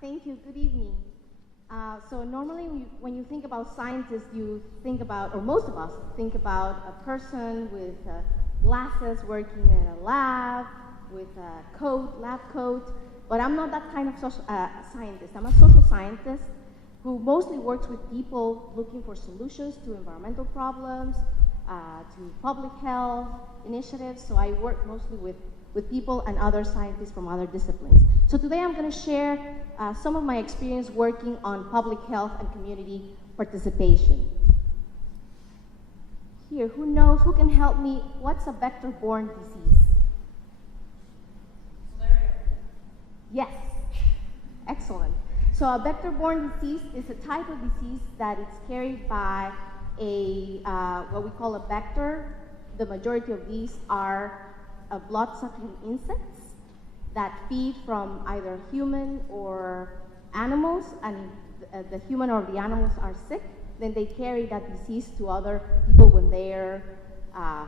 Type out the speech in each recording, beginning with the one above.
Thank you. Good evening. So normally when you think about scientists, you think about, or most of us think about a person with glasses working in a lab with a coat, lab coat. But I'm not that kind of scientist. I'm a social scientist who mostly works with people looking for solutions to environmental problems, to public health initiatives. So I work mostly with people and other scientists from other disciplines. So today I'm going to share some of my experience working on public health and community participation. Here, who can help me? What's a vector-borne disease? Yes, excellent. So a vector-borne disease is a type of disease that is carried by what we call a vector. The majority of these are blood-sucking insects that feed from either human or animals, and the human or the animals are sick, then they carry that disease to other people when they're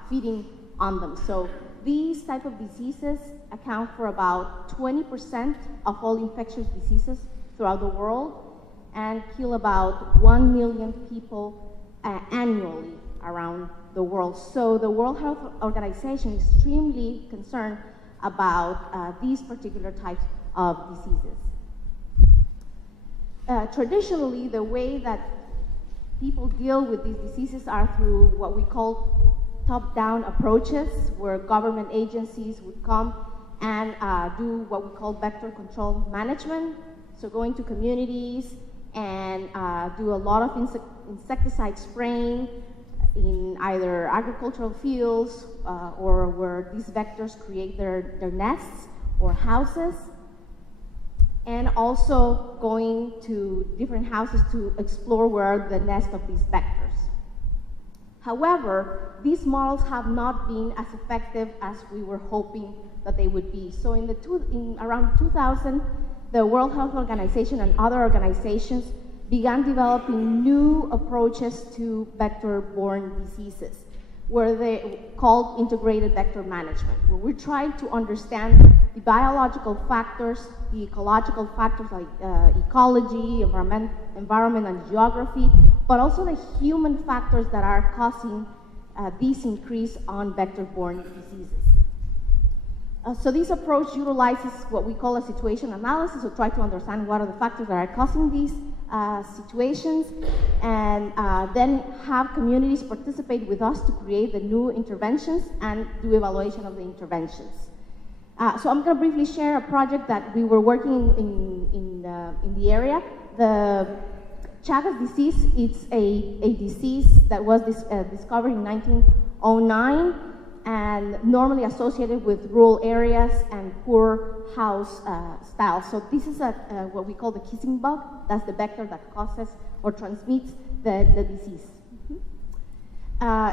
feeding on them. So these type of diseases account for about 20% of all infectious diseases throughout the world and kill about 1 million people annually around the world. So the World Health Organization is extremely concerned about these particular types of diseases. Traditionally, the way that people deal with these diseases are through what we call top-down approaches, where government agencies would come and do what we call vector control management. So going to communities and do a lot of insecticide spraying in either agricultural fields or where these vectors create their nests or houses, and also going to different houses to explore where the nest of these vectors. However, these models have not been as effective as we were hoping that they would be. So in around 2000, the World Health Organization and other organizations began developing new approaches to vector-borne diseases, where they called integrated vector management, where we're trying to understand the biological factors, the ecological factors like ecology, environment and geography, but also the human factors that are causing this increase on vector-borne diseases. So this approach utilizes what we call a situation analysis, to try to understand what are the factors that are causing these situations, and then have communities participate with us to create the new interventions and do evaluation of the interventions. So I'm going to briefly share a project that we were working in the area. The Chagas disease, it's a disease that was discovered in 1909 and normally associated with rural areas and poor house styles. So this is what we call the kissing bug. That's the vector that causes or transmits the disease.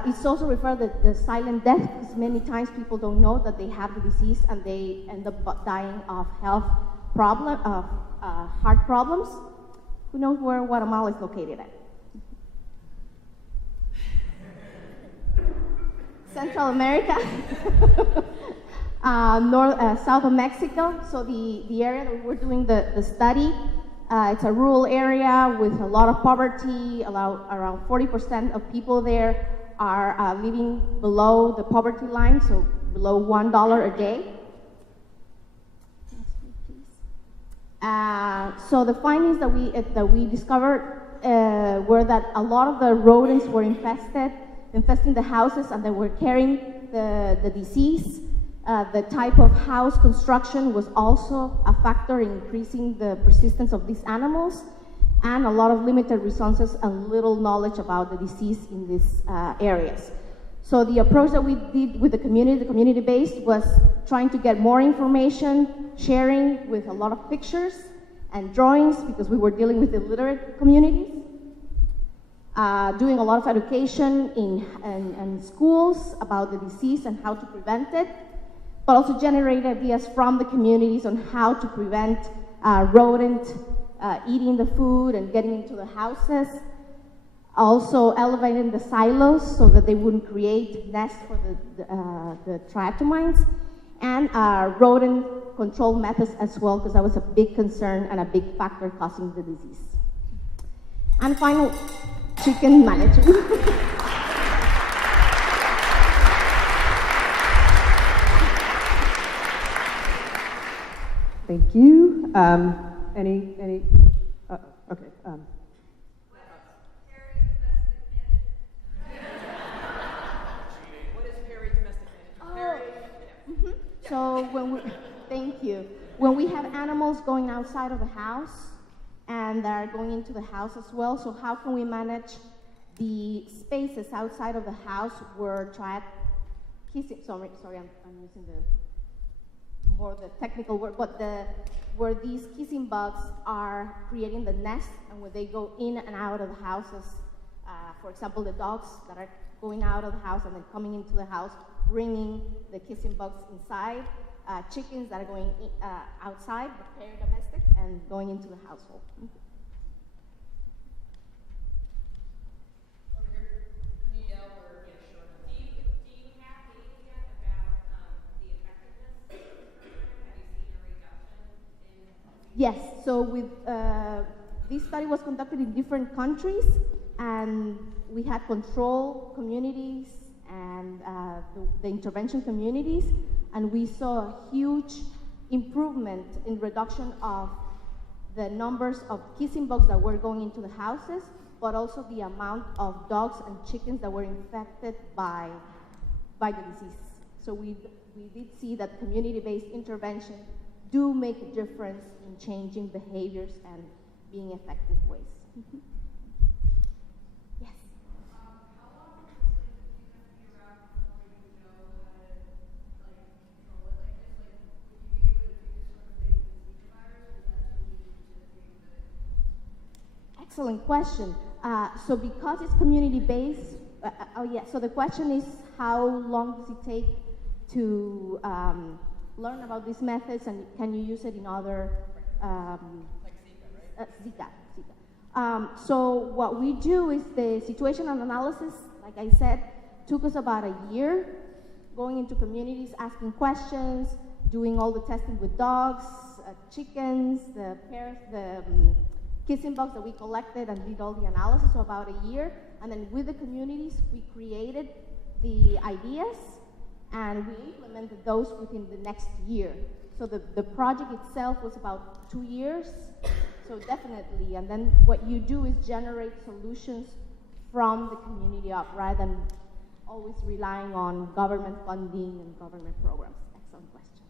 It's also referred to the silent death, because many times people don't know that they have the disease and they end up dying of heart problems. Who knows where Guatemala is located at? Central America, south of Mexico. So the area that we're doing the study, it's a rural area with a lot of poverty. Around 40% of people there are living below the poverty line, so below $1 a day. So the findings that we discovered were that a lot of the rodents were infesting the houses, and they were carrying the disease. The type of house construction was also a factor in increasing the persistence of these animals, and a lot of limited resources and little knowledge about the disease in these areas. So the approach that we did with the community-based, was trying to get more information, sharing with a lot of pictures and drawings, because we were dealing with illiterate communities. Doing a lot of education in schools about the disease and how to prevent it, but also generate ideas from the communities on how to prevent rodent eating the food and getting into the houses. Also elevating the silos so that they wouldn't create nests for the triatomines, and rodent control methods as well, because that was a big concern and a big factor causing the disease. And final, chicken management. Thank you. Okay. What is Perry domestic management? So thank you. When we have animals going outside of the house and they're going into the house as well, so how can we manage the spaces outside of the house where kissing, sorry, I'm using the technical word, but where these kissing bugs are creating the nest, and where they go in and out of the houses. For example, the dogs that are going out of the house and then coming into the house, bringing the kissing bugs inside. Chickens that are going outside, but very domestic, and going into the household. Over here, can you yell or get short? Do you have data yet about the effectiveness of the program? Have you seen a reduction in? Yes. So this study was conducted in different countries, and we had control communities and the intervention communities, and we saw a huge improvement in reduction of the numbers of kissing bugs that were going into the houses, but also the amount of dogs and chickens that were infected by the disease. So we did see that community-based intervention do make a difference in changing behaviors and being effective ways. Yes. How long do you have to be around before you know how to control it like this? Would you be able to do this sort of thing with Zika virus, or is that too easy to think of it? Excellent question. So because it's community-based, so the question is, how long does it take to learn about these methods, and can you use it in other Like Zika, right? Zika. So what we do is the situational analysis, like I said, took us about a year, going into communities, asking questions, doing all the testing with dogs, chickens, the kissing bugs that we collected, and did all the analysis, so about a year. And then with the communities, we created the ideas, and we implemented those within the next year. So the project itself was about 2 years, so definitely. And then what you do is generate solutions from the community up, rather than always relying on government funding and government programs. Excellent question.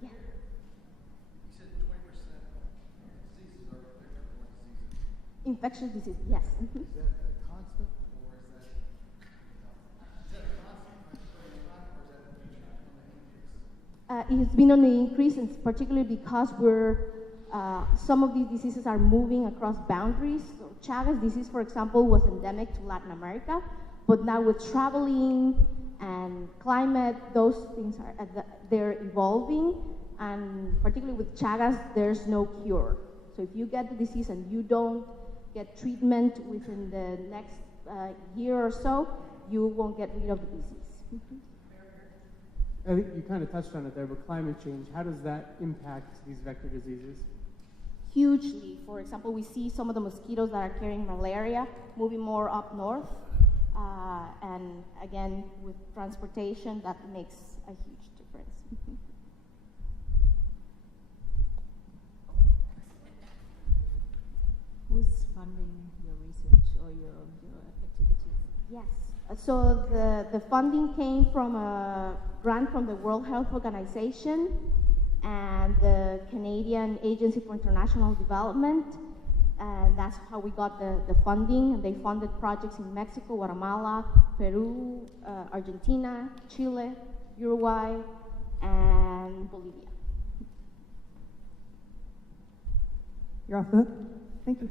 Yeah. You said 20% of diseases are vector-borne diseases. Infectious disease, yes. Is that a constant, or is that a constant, or is that on the increase? It has been on the increase, and particularly because some of these diseases are moving across boundaries. So Chagas disease, for example, was endemic to Latin America, but now with traveling and climate, those things they're evolving, and particularly with Chagas, there's no cure. So if you get the disease and you don't get treatment within the next year or so, you won't get rid of the disease. I think you kind of touched on it there, but climate change, how does that impact these vector diseases? Hugely. For example, we see some of the mosquitoes that are carrying malaria moving more up north. And again, with transportation, that makes a huge difference. Who's funding your research or your activities? Yes. So the funding came from a grant from the World Health Organization and the Canadian Agency for International Development, and that's how we got the funding. And they funded projects in Mexico, Guatemala, Peru, Argentina, Chile, Uruguay, and Bolivia. You're off the hook. Thank you.